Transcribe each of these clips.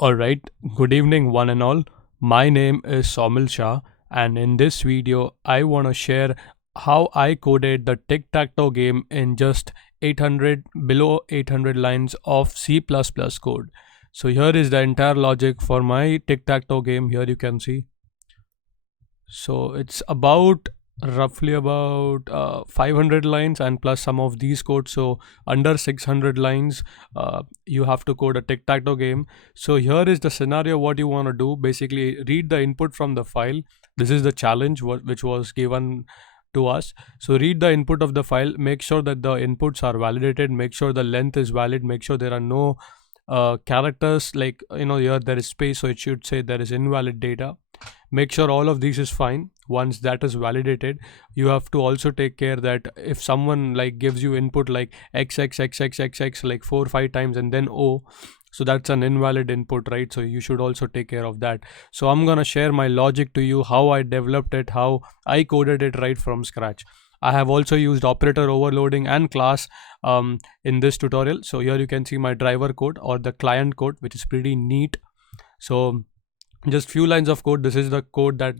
Alright, good evening one and all. My name is Somil Shah, and in this video I want to share how I coded the Tic Tac Toe game in just 800 below 800 lines of C++ code. So here is the entire logic for my Tic Tac Toe game. Here you can see. So it's about roughly about 500 lines and plus some of these codes, so under 600 lines. You have to code a tic-tac-toe game. So here is the scenario. What you want to do, basically read the input from the file. This is the challenge which was given to us. So read the input of the file, make sure that the inputs are validated, make sure the length is valid, make sure there are no characters, like here there is space, so it should say there is invalid data. Make sure all of these is fine. Once that is validated, you have to also take care that if someone like gives you input like x like 4 or 5 times and then o, so that's an invalid input, right? So you should also take care of that. So I'm gonna share my logic to you, how I developed it, how I coded it right from scratch. I have also used operator overloading and class in this tutorial. So here you can see my driver code or the client code, which is pretty neat. So just few lines of code. This is the code that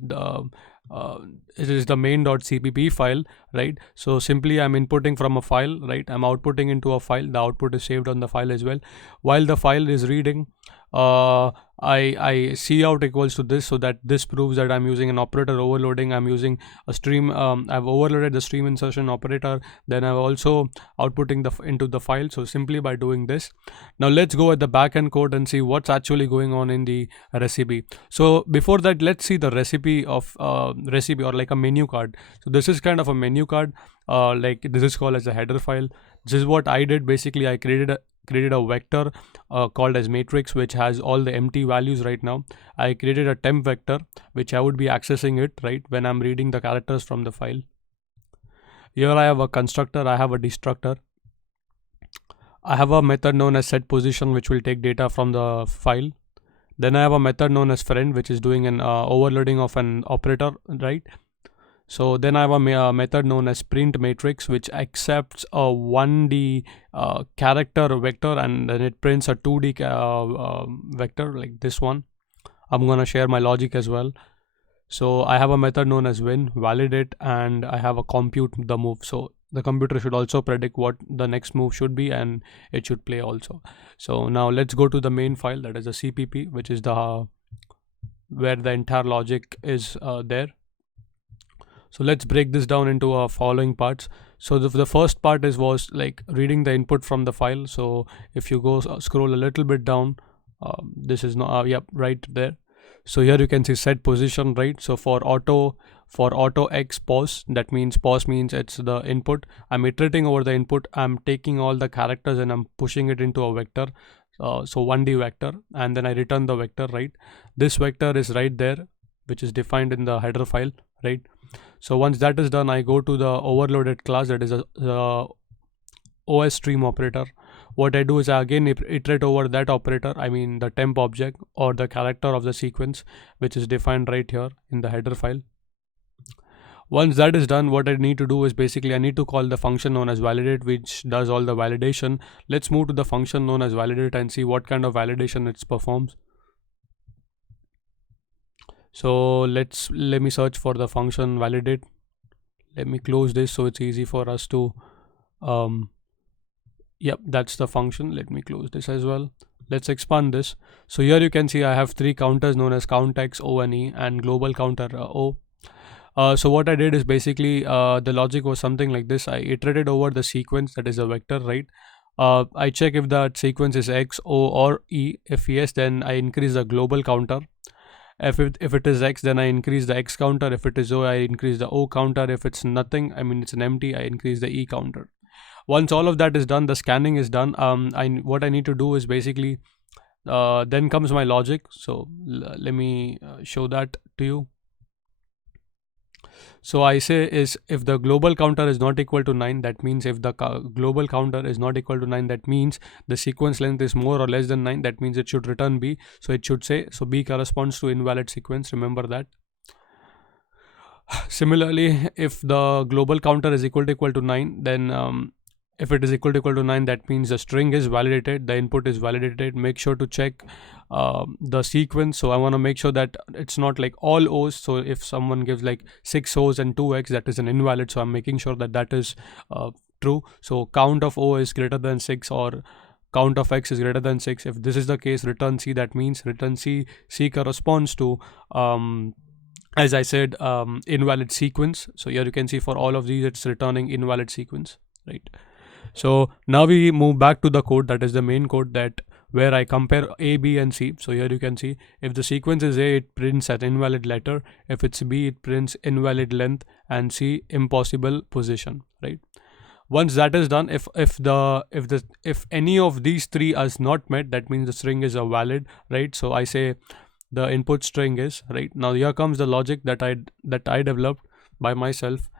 it is the main.cpp file, right? So simply I'm inputting from a file, right? I'm outputting into a file. The output is saved on the file as well. While the file is reading, I see out equals to this, so that this proves that I'm using an operator overloading. I'm using a stream. I've overloaded the stream insertion operator. Then I've also outputting into the file. So simply by doing this, now let's go at the backend code and see what's actually going on in the recipe. So before that, let's see the recipe of recipe, or like a menu card. So this is kind of a menu card. Like this is called as a header file. This is what I did. Basically, I created a vector called as matrix, which has all the empty values. Right now I created a temp vector which I would be accessing it right when I'm reading the characters from the file. Here I have a constructor, I have a destructor, I have a method known as set position, which will take data from the file. Then I have a method known as friend, which is doing an overloading of an operator, right? So then I have a method known as print matrix, which accepts a 1D character vector, and then it prints a 2D vector like this one. I'm gonna share my logic as well. So I have a method known as win, validate, and I have a compute the move. So the computer should also predict what the next move should be, and it should play also. So now let's go to the main file, that is the CPP, which is the where the entire logic is there. So let's break this down into our following parts. So the first part was like reading the input from the file. So if you go scroll a little bit down, this is not yep, right there. So here you can see set position, right? So for auto x pause, that means pause means it's the input. I'm iterating over the input. I'm taking all the characters and I'm pushing it into a vector. So 1D vector, and then I return the vector, right? This vector is right there, which is defined in the header file, right? So once that is done, I go to the overloaded class, that is a OS stream operator. What I do is I again iterate over that operator, I mean the temp object or the character of the sequence, which is defined right here in the header file. Once that is done, what I need to do is basically I need to call the function known as validate, which does all the validation. Let's move to the function known as validate and see what kind of validation it performs. So let me search for the function validate. Let me close this so it's easy for us to yep, that's the function. Let me close this as well. Let's expand this. So here you can see I have three counters known as count x, o, and e, and global counter o. So what I did is basically the logic was something like this. I iterated over the sequence, that is a vector, right? I check if that sequence is x, o, or e. If yes, then I increase the global counter. If it is x, then I increase the x counter. If it is o, I increase the o counter. If it's nothing, I mean it's an empty, I increase the e counter. Once all of that is done, the scanning is done. What I need to do is basically then comes my logic. So let me show that to you. So I say is if the global counter is not equal to 9, that means if the global counter is not equal to 9, that means the sequence length is more or less than 9. That means it should return B. So it should say, so B corresponds to invalid sequence. Remember that. Similarly, if the global counter is equal to 9, then If it is equal to 9, that means the string is validated, the input is validated. Make sure to check the sequence. So I want to make sure that it's not like all O's. So if someone gives like 6 O's and 2x, that is an invalid. So I'm making sure that that is true. So count of O is greater than 6, or count of x is greater than 6. If this is the case, return C. That means return C corresponds to as I said, invalid sequence. So here you can see for all of these it's returning invalid sequence, right? So now we move back to the code, that is the main code, that where I compare A, B and C. So here you can see if the sequence is A, it prints an invalid letter. If it's B, it prints invalid length, and C, impossible position, right? Once that is done, if any of these three is not met, that means the string is a valid, right? So I say the input string is, right? Now here comes the logic that I developed by myself.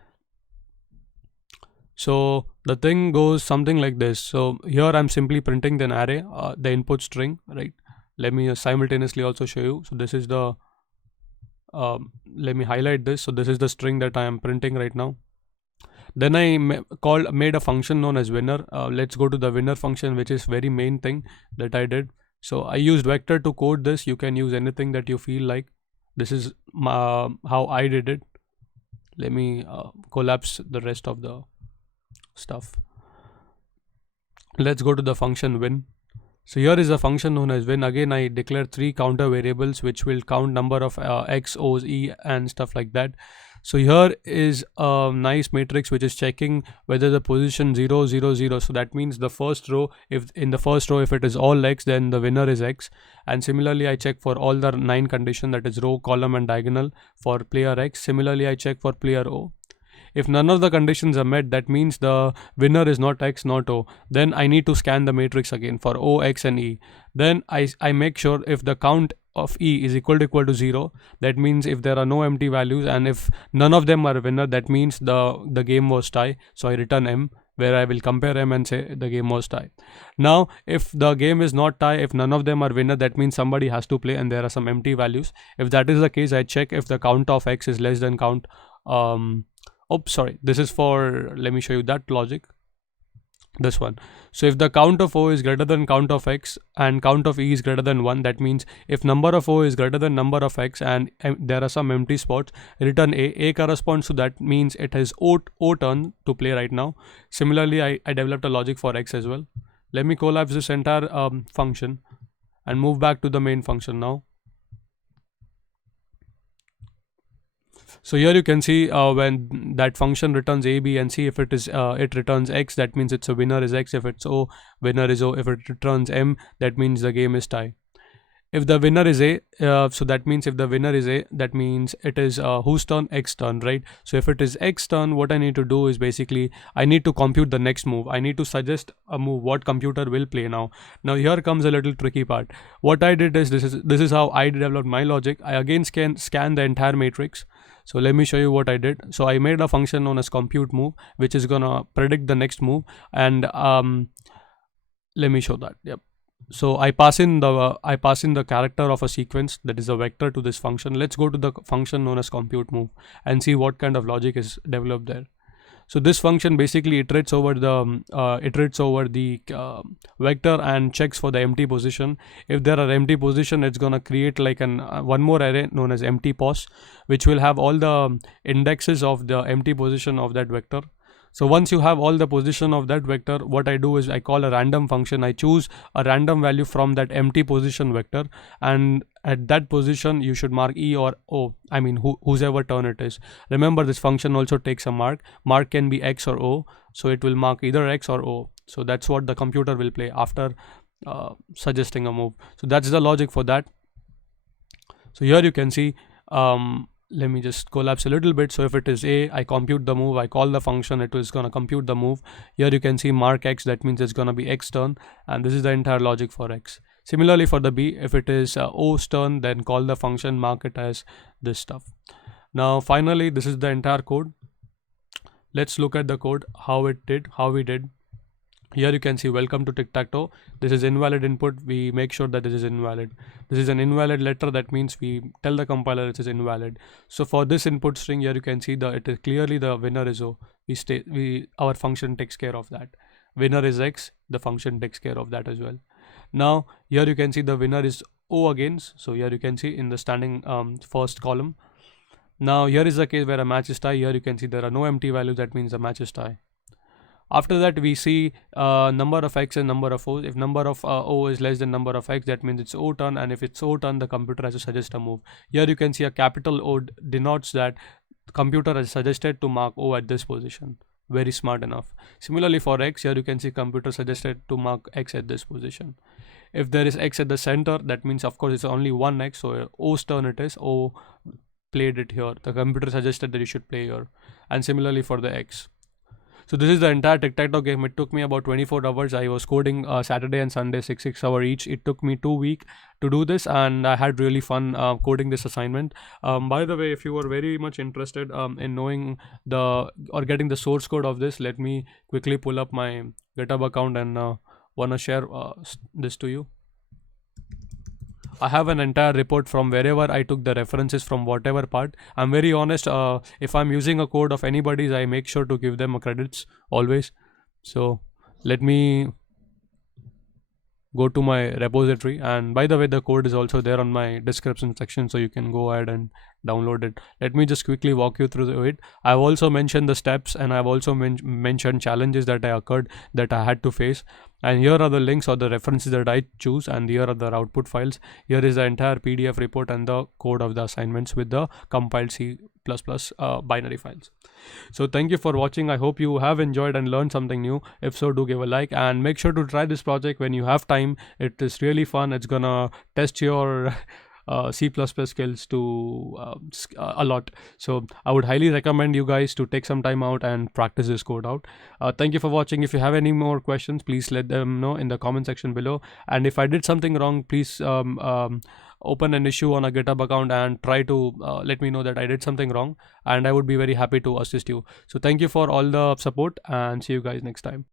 So the thing goes something like this. So here I'm simply printing an array, the input string, right? Let me simultaneously also show you. So this is the let me highlight this. So this is the string that I am printing right now. Then I made a function known as winner. Let's go to the winner function, which is very main thing that I did. So I used vector to code this. You can use anything that you feel like. This is how I did it. Let me collapse the rest of the stuff. Let's go to the function win. So here is a function known as win. Again, I declare 3 counter variables which will count number of x, o's, e and stuff like that. So here is a nice matrix which is checking whether the position 0 0 0. So that means the first row, if in the first row if it is all x, then the winner is x. And similarly I check for all the 9 condition, that is row, column and diagonal for player x. Similarly I check for player o. If none of the conditions are met, that means the winner is not x, not o. Then I need to scan the matrix again for o, x and e. Then I make sure if the count of e is equal to 0, that means if there are no empty values, and if none of them are winner, that means the game was tie. So I return m, where I will compare m and say the game was tie. Now if the game is not tie, if none of them are winner, that means somebody has to play and there are some empty values. If that is the case, I check if the count of x is less than count oops, sorry, this is for, let me show you that logic, this one. So if the count of o is greater than count of x and count of e is greater than 1, that means if number of o is greater than number of x and there are some empty spots, return a corresponds to that, means it has o turn to play right now. Similarly I developed a logic for x as well. Let me collapse this entire function and move back to the main function now. So here you can see when that function returns a, b and c, if it is it returns x, that means it's a winner is x. If it's o, winner is o. If it returns m, that means the game is tie. If the winner is a, so that means if the winner is a, that means it is whose turn? X turn, right? So if it is x turn, what I need to do is basically I need to compute the next move. I need to suggest a move what computer will play now. Now here comes a little tricky part. What I did is this is how I developed my logic. I again scan the entire matrix. So let me show you what I did. So I made a function known as compute move, which is gonna predict the next move, and let me show that. Yep. So I pass in the character of a sequence, that is a vector, to this function. Let's go to the function known as compute move and see what kind of logic is developed there. So this function basically iterates over the vector and checks for the empty position. If there are empty position, it's gonna create like an one more array known as empty pos, which will have all the indexes of the empty position of that vector. So once you have all the position of that vector, what I do is I call a random function. I choose a random value from that empty position vector, and at that position you should mark E or O. I mean whosever turn it is. Remember, this function also takes a mark. Mark can be X or O, so it will mark either X or O. So that's what the computer will play after suggesting a move. So that's the logic for that. So here you can see let me just collapse a little bit. So if it is A, I compute the move, I call the function, it is going to compute the move. Here you can see mark X, that means it's going to be X turn, and this is the entire logic for X. Similarly for the B, if it is O's turn, then call the function, mark it as this stuff. Now finally, this is the entire code. Let's look at the code, how we did. Here you can see welcome to Tic Tac Toe. This is invalid input. We make sure that this is invalid. This is an invalid letter. That means we tell the compiler it is invalid. So for this input string, here you can see it is clearly the winner is O. Our function takes care of that. winner is X, the function takes care of that as well. Now here you can see the winner is O again. So here you can see in the standing first column. Now here is the case where a match is tie. Here you can see there are no empty values, that means the match is tie. After that we see number of X and number of O's. If number of O is less than number of X, that means it's O turn, and if it's O turn, the computer has to suggest a move. Here you can see a capital O denotes that the computer has suggested to mark O at this position. Very smart enough. Similarly for X, here you can see computer suggested to mark X at this position. If there is X at the center, that means of course it's only one X, so O's turn it is. O played it here. The computer suggested that you should play here. And similarly for the X. So this is the entire Tic Tac Toe game. It took me about 24 hours. I was coding Saturday and Sunday, 6 hours each. It took me 2 weeks to do this, and I had really fun coding this assignment. By the way, if you are very much interested in knowing the or getting the source code of this, let me quickly pull up my GitHub account and wanna share this to you. I have an entire report from wherever I took the references from whatever part. I'm very honest. If I'm using a code of anybody's, I make sure to give them a credits always. So let me go to my repository, and by the way, the code is also there on my description section, so you can go ahead and download it. Let me just quickly walk you through it. I've also mentioned the steps, and I've also mentioned challenges that I occurred that I had to face. And here are the links or the references that I choose, and here are the output files. Here is the entire PDF report and the code of the assignments with the compiled C++ binary files. So thank you for watching. I hope you have enjoyed and learned something new. If so, do give a like and make sure to try this project when you have time. It is really fun. It's gonna test your C++ skills to a lot. So I would highly recommend you guys to take some time out and practice this code out. Thank you for watching. If you have any more questions, please let them know in the comment section below. And if I did something wrong, please open an issue on a GitHub account and try to let me know that I did something wrong, and I would be very happy to assist you. So thank you for all the support, and see you guys next time.